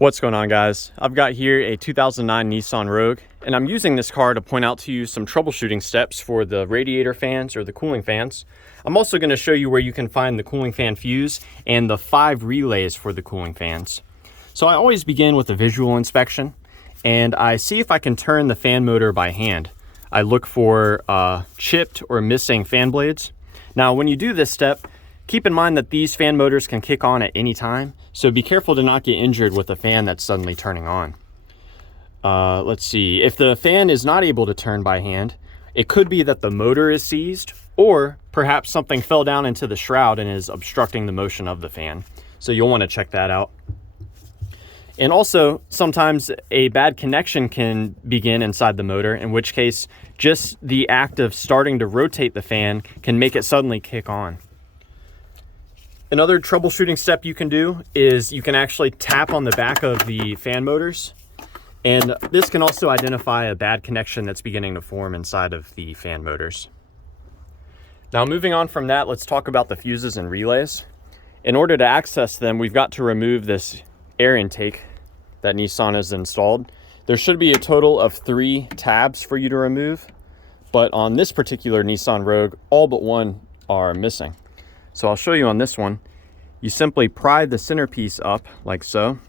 What's going on, guys? I've got here a 2009 Nissan Rogue, and I'm using this car to point out to you some troubleshooting steps for the radiator fans or the cooling fans. I'm also going to show you where you can find the cooling fan fuse and the 5 relays for the cooling fans. So I always begin with a visual inspection, and I see if I can turn the fan motor by hand. I look for chipped or missing fan blades. Now, when you do this step, keep in mind that these fan motors can kick on at any time, so be careful to not get injured with a fan that's suddenly turning on. Let's see, if the fan is not able to turn by hand, it could be that the motor is seized, or perhaps something fell down into the shroud and is obstructing the motion of the fan. So you'll want to check that out. And also, sometimes a bad connection can begin inside the motor, in which case just the act of starting to rotate the fan can make it suddenly kick on. Another troubleshooting step you can do is you can actually tap on the back of the fan motors, and this can also identify a bad connection that's beginning to form inside of the fan motors. Now, moving on from that, let's talk about the fuses and relays. In order to access them, we've got to remove this air intake that Nissan has installed. There should be a total of 3 tabs for you to remove, but on this particular Nissan Rogue, all but one are missing. So I'll show you on this one. You simply pry the centerpiece up like so.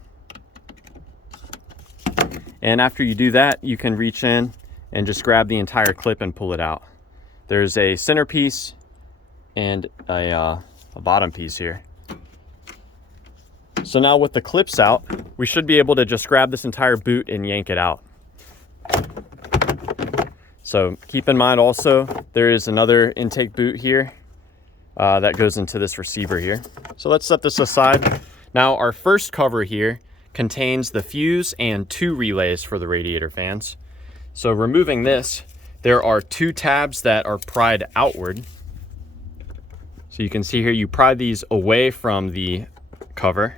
And after you do that, you can reach in and just grab the entire clip and pull it out. There's a centerpiece and a bottom piece here. So now with the clips out, we should be able to just grab this entire boot and yank it out. So keep in mind also, there is another intake boot here that goes into this receiver here. So let's set this aside. Now, our first cover here contains the fuse and 2 relays for the radiator fans. So removing this, there are 2 tabs that are pried outward. So you can see here, you pry these away from the cover.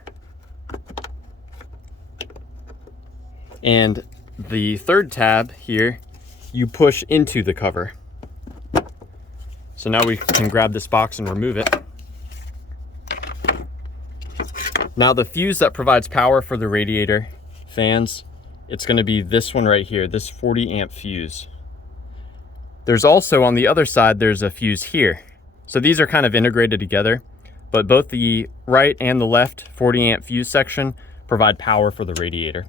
And the 3rd tab here, you push into the cover. So now we can grab this box and remove it. Now, the fuse that provides power for the radiator fans, it's going to be this one right here, this 40 amp fuse. There's also, on the other side, there's a fuse here. So these are kind of integrated together, but both the right and the left 40 amp fuse section provide power for the radiator,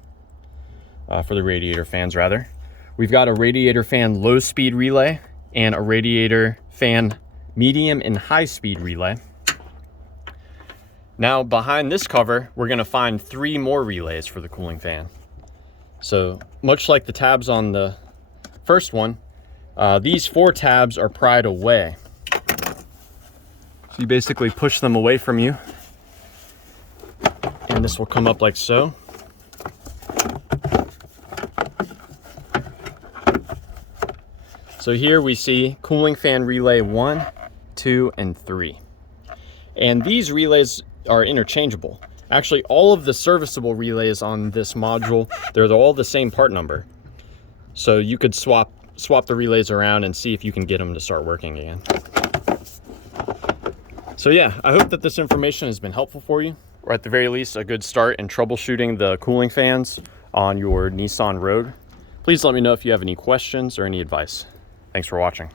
fans rather. We've got a radiator fan low speed relay and a radiator fan medium and high speed relay. Now, behind this cover, we're going to find 3 more relays for the cooling fan. So much like the tabs on the first one, these 4 tabs are pried away. So you basically push them away from you, and this will come up like so. So here we see cooling fan relay 1, 2, and 3. And these relays are interchangeable. Actually, all of the serviceable relays on this module, they're all the same part number. So you could swap the relays around and see if you can get them to start working again. So yeah, I hope that this information has been helpful for you, or at the very least, a good start in troubleshooting the cooling fans on your Nissan Rogue. Please let me know if you have any questions or any advice. Thanks for watching.